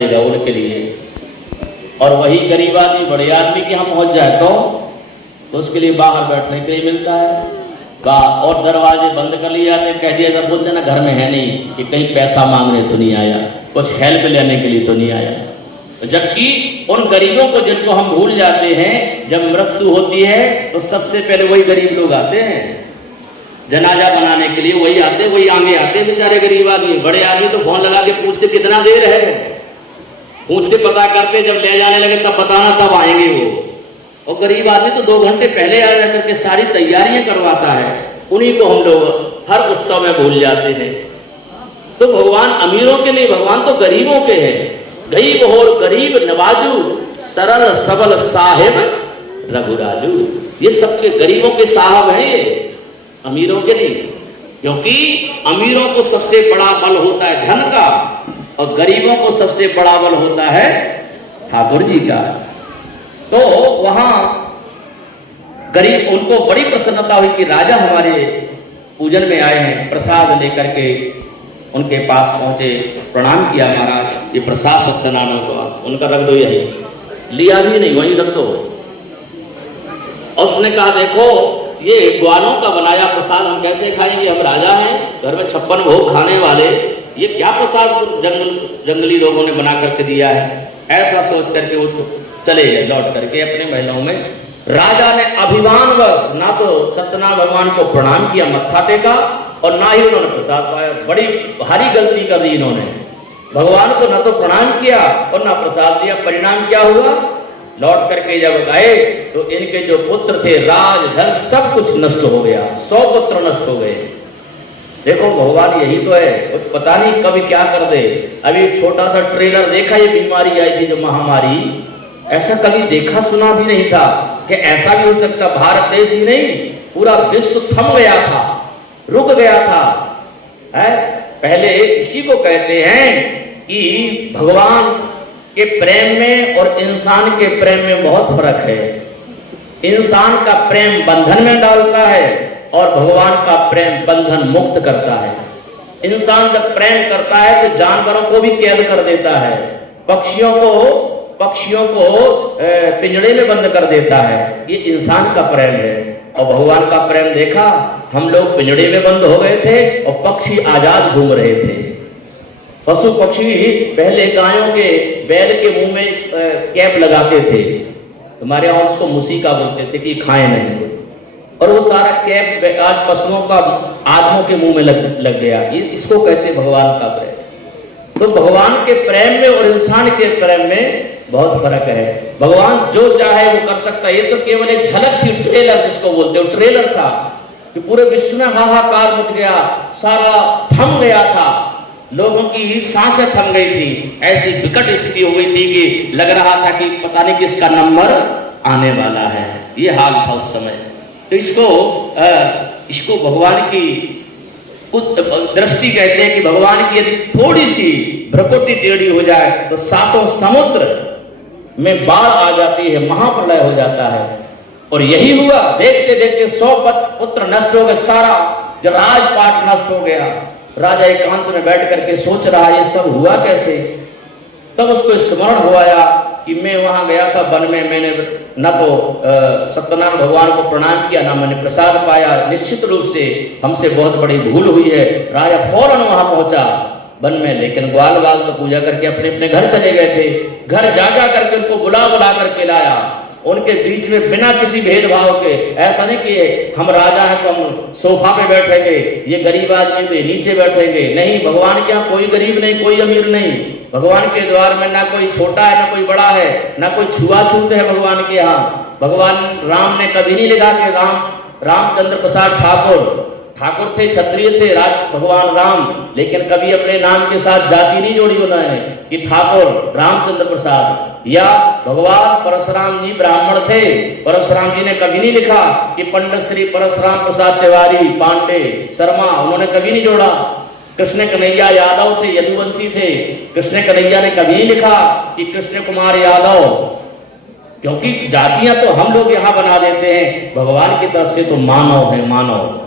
देगा उनके लिए। और वही गरीब आदमी बड़े आदमी के यहाँ पहुंच जाए तो उसके लिए बाहर बैठने के लिए मिलता है और दरवाजे बंद कर लिए जाते हैं। कह दिया जब बोलते ना घर में है नहीं कि कहीं पैसा मांगने तो नहीं आया, कुछ हेल्प लेने के लिए तो नहीं आया। तो जबकि उन गरीबों को जिनको हम भूल जाते हैं, जब मृत्यु होती है तो सबसे पहले वही गरीब लोग आते हैं जनाजा बनाने के लिए, वही आते, वही आगे आते बेचारे गरीब आदमी। बड़े आदमी तो फोन लगा के पूछते कितना देर है, पूछते पता करते, जब ले जाने लगे तब बताना, तब आएंगे वो। और गरीब आदमी तो 2 घंटे पहले आ जाकर के सारी तैयारियां करवाता है। उन्हीं को हम लोग हर उत्सव में भूल जाते हैं। तो भगवान अमीरों के नहीं, भगवान तो गरीबों के हैं। गरीब और गरीब नवाजू, सरल सबल साहिब रघुराजू। ये सबके गरीबों के साहब हैं, ये अमीरों के नहीं। क्योंकि अमीरों को सबसे बड़ा बल होता है धन का, और गरीबों को सबसे बड़ा बल होता है ठाकुर जी का। तो वहां गरीब, उनको बड़ी प्रसन्नता हुई कि राजा हमारे पूजन में आए हैं। प्रसाद लेकर के उनके पास पहुंचे, प्रणाम किया, महाराज ये प्रसाद सत्यनारायण का, उनका रख दो, यही लिया भी नहीं, वहीं रख दो। और उसने कहा देखो ये ग्वालों का बनाया प्रसाद हम कैसे खाएंगे, हम राजा हैं, घर में 56 भोग खाने वाले, ये क्या प्रसाद जंगली लोगों ने बना करके दिया है। ऐसा सोच करके वो चले गए लौट करके अपने महलों में। राजा ने अभिमानवश ना तो सत्यनारायण भगवान को प्रणाम किया, मत्था टेका, और ना ही उन्होंने प्रसाद पाया। बड़ी भारी गलती कर दी इन्होंने, भगवान को ना तो प्रणाम किया और ना प्रसाद दिया। परिणाम क्या हुआ, लौट करके जब गए तो इनके जो पुत्र थे, राज धन सब कुछ नष्ट हो गया, 100 पुत्र नष्ट हो गए। देखो भगवान यही तो है, पता नहीं कभी क्या कर दे। अभी एक छोटा सा ट्रेलर देखा, ये बीमारी आई थी जो महामारी, ऐसा कभी देखा सुना भी नहीं था कि ऐसा भी हो सकता। भारत देश ही नहीं, पूरा विश्व थम गया था, रुक गया था, है? पहले इसी को कहते हैं कि भगवान के प्रेम में और इंसान के प्रेम में बहुत फर्क है। इंसान का प्रेम बंधन में डालता है और भगवान का प्रेम बंधन मुक्त करता है। इंसान जब प्रेम करता है तो जानवरों को भी कैद कर देता है, पक्षियों को पिंजड़े में बंद कर देता है। ये इंसान का प्रेम है। और भगवान का प्रेम देखा, हम लोग पिंजड़े में बंद हो गए थे और पक्षी आजाद घूम रहे थे। पशु पक्षी पहले गायों के, बैल के मुंह में कैप लगाते थे, हमारे यहाँ उसको मुसीका बोलते थे कि खाए नहीं, और वो सारा कैप आज पशुओं का आदमों के मुंह में लग गया। इसको कहते भगवान का प्रेम। तो भगवान के प्रेम में और इंसान के प्रेम में बहुत फर्क है। भगवान जो चाहे वो कर सकता है। ये तो केवल एक झलक थी, ट्रेलर जिसको बोलते हो, ट्रेलर था कि पूरे विश्व में हाहाकार मच गया, सारा थम गया था, लोगों की सांसें थम गई थी। ऐसी विकट स्थिति हो गई थी कि लग रहा था कि पता नहीं किसका नंबर आने वाला है। ये हाल था उस समय। तो इसको भगवान की दृष्टि कहते हैं कि भगवान की यदि थोड़ी सी भ्रकुटी टेढ़ी हो जाए तो 7 समुद्र में बाढ़ आ जाती है, महाप्रलय हो जाता है। और यही हुआ, देखते देखते 100 पुत्र नष्ट हो गए, सारा जब राजपाट नष्ट हो गया। राजा एकांत में बैठ करके सोच रहा ये सब हुआ कैसे। तब उसको स्मरण हुआ कि मैं वहां गया था वन में, मैंने न तो सत्यनारायण भगवान को प्रणाम किया, ना मैंने प्रसाद पाया। निश्चित रूप से हमसे बहुत बड़ी भूल हुई है। राजा फौरन वहां पहुंचा वन में, लेकिन ग्वाल बाल तो पूजा करके अपने अपने घर चले गए थे। घर जा करके उनको बुला करके लाया, उनके बीच में बिना किसी भेदभाव के। ऐसा नहीं कि हम राजा हैं तो हम सोफा पे बैठेंगे, ये गरीब आदमी तो ये नीचे बैठेंगे। नहीं, भगवान के यहाँ कोई गरीब नहीं, कोई अमीर नहीं। भगवान के द्वार में ना कोई छोटा है ना कोई बड़ा है, ना कोई छुआछूत है भगवान के यहाँ। भगवान राम ने कभी नहीं लिखा कि रामचंद्र प्रसाद ठाकुर थे, क्षत्रिय थे भगवान राम, लेकिन कभी अपने नाम के साथ जाति नहीं जोड़ी उन्होंने कि ठाकुर रामचंद्र प्रसाद। या भगवान परशुराम जी ब्राह्मण थे, परशुराम जी ने कभी नहीं लिखा कि पंडित श्री परशुराम प्रसाद तिवारी पांडे शर्मा, उन्होंने कभी नहीं जोड़ा। कृष्ण कन्हैया यादव थे, यदुवंशी थे, कृष्ण कन्हैया ने कभी नहीं लिखा कि कृष्ण कुमार यादव, क्योंकि जातियां तो हम लोग यहाँ बना देते हैं, भगवान की तरफ से तो मानव है, मानव।